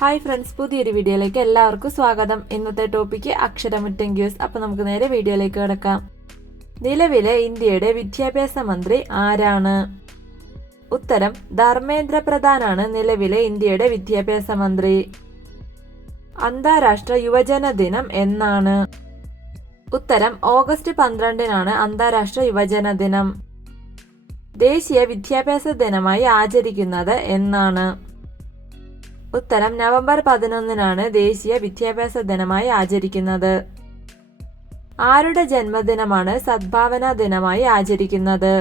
Hi friends, പുതിയൊരു വീഡിയോയിലേക്ക് എല്ലാവർക്കും സ്വാഗതം. ഇന്നത്തെ ടോപ്പിക്ക് അക്ഷരമുറ്റം ക്യൂസ്. അപ്പോൾ നമുക്ക് നേരെ വീഡിയോയിലേക്ക് കിടക്കാം. നിലവിലെ ഇന്ത്യയുടെ വിദ്യാഭ്യാസ മന്ത്രി ആരാണ്? ഉത്തരം ധർമ്മേന്ദ്ര പ്രധാനാണ് നിലവിലെ ഇന്ത്യയുടെ വിദ്യാഭ്യാസ മന്ത്രി. അന്താരാഷ്ട്ര യുവജന ദിനം എന്നാണ്? ഉത്തരം ഓഗസ്റ്റ് 12-നാണ് അന്താരാഷ്ട്ര യുവജന ദിനം. ദേശീയ വിദ്യാഭ്യാസ ദിനമായി ആചരിക്കുന്നത് എന്നാണ്? ഉത്തരം നവംബർ 11-നാണ് ദേശീയ വിദ്യാഭ്യാസ ദിനമായി ആചരിക്കുന്നത്. ആരുടെ ജന്മദിനമാണ് സദ്ഭാവന ദിനമായി ആചരിക്കുന്നത്?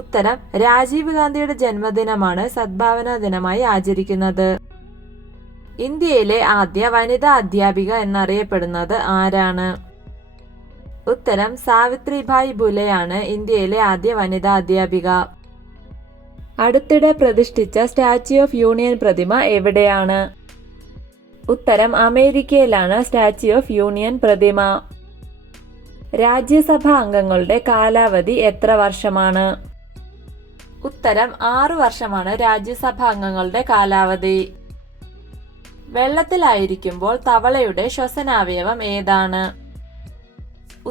ഉത്തരം രാജീവ് ഗാന്ധിയുടെ ജന്മദിനമാണ് സദ്ഭാവന ദിനമായി ആചരിക്കുന്നത്. ഇന്ത്യയിലെ ആദ്യ വനിതാ അധ്യാപിക എന്നറിയപ്പെടുന്നത് ആരാണ്? ഉത്തരം സാവിത്രിഭായ് ഫുലെയാണ് ഇന്ത്യയിലെ ആദ്യ വനിതാ അധ്യാപിക. അടുത്തിടെ പ്രതിഷ്ഠിച്ച സ്റ്റാച്യു ഓഫ് യൂണിയൻ പ്രതിമ എവിടെയാണ്? ഉത്തരം അമേരിക്കയിലാണ് സ്റ്റാച്യു ഓഫ് യൂണിയൻ പ്രതിമ. രാജ്യസഭാ അംഗങ്ങളുടെ കാലാവധി എത്ര വർഷമാണ്? ഉത്തരം 6 വർഷമാണ് രാജ്യസഭാ അംഗങ്ങളുടെ കാലാവധി. വെള്ളത്തിലായിരിക്കുമ്പോൾ തവളയുടെ ശ്വസനാവയവം ഏതാണ്?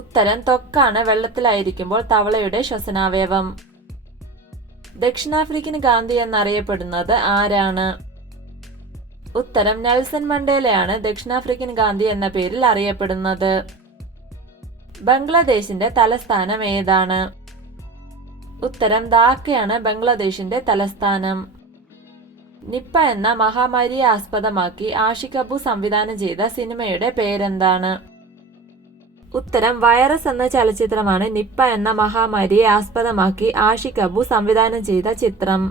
ഉത്തരം ത്വക്കാണ് വെള്ളത്തിലായിരിക്കുമ്പോൾ തവളയുടെ ശ്വസനാവയവം. ദക്ഷിണാഫ്രിക്കൻ ഗാന്ധി എന്നറിയപ്പെടുന്നത് ആരാണ്? ഉത്തരം നെൽസൺ മണ്ടേലയാണ് ദക്ഷിണാഫ്രിക്കൻ ഗാന്ധി എന്ന പേരിൽ അറിയപ്പെടുന്നത്. ബംഗ്ലാദേശിന്റെ തലസ്ഥാനം ഏതാണ്? ഉത്തരം ധാക്കയാണ് ബംഗ്ലാദേശിന്റെ തലസ്ഥാനം. നിപ്പ എന്ന മഹാമാരിയെ ആസ്പദമാക്കി ആഷിഖ് അബു സംവിധാനം ചെയ്ത സിനിമയുടെ പേരെന്താണ്? ഉത്തരം വൈറസ് എന്ന ചലച്ചിത്രമാണ് നിപ്പ എന്ന മഹാമാരിയെ ആസ്പദമാക്കി ആഷിഖ് അബു സംവിധാനം ചെയ്ത ചിത്രം.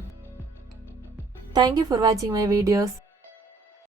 Thank you for watching my videos.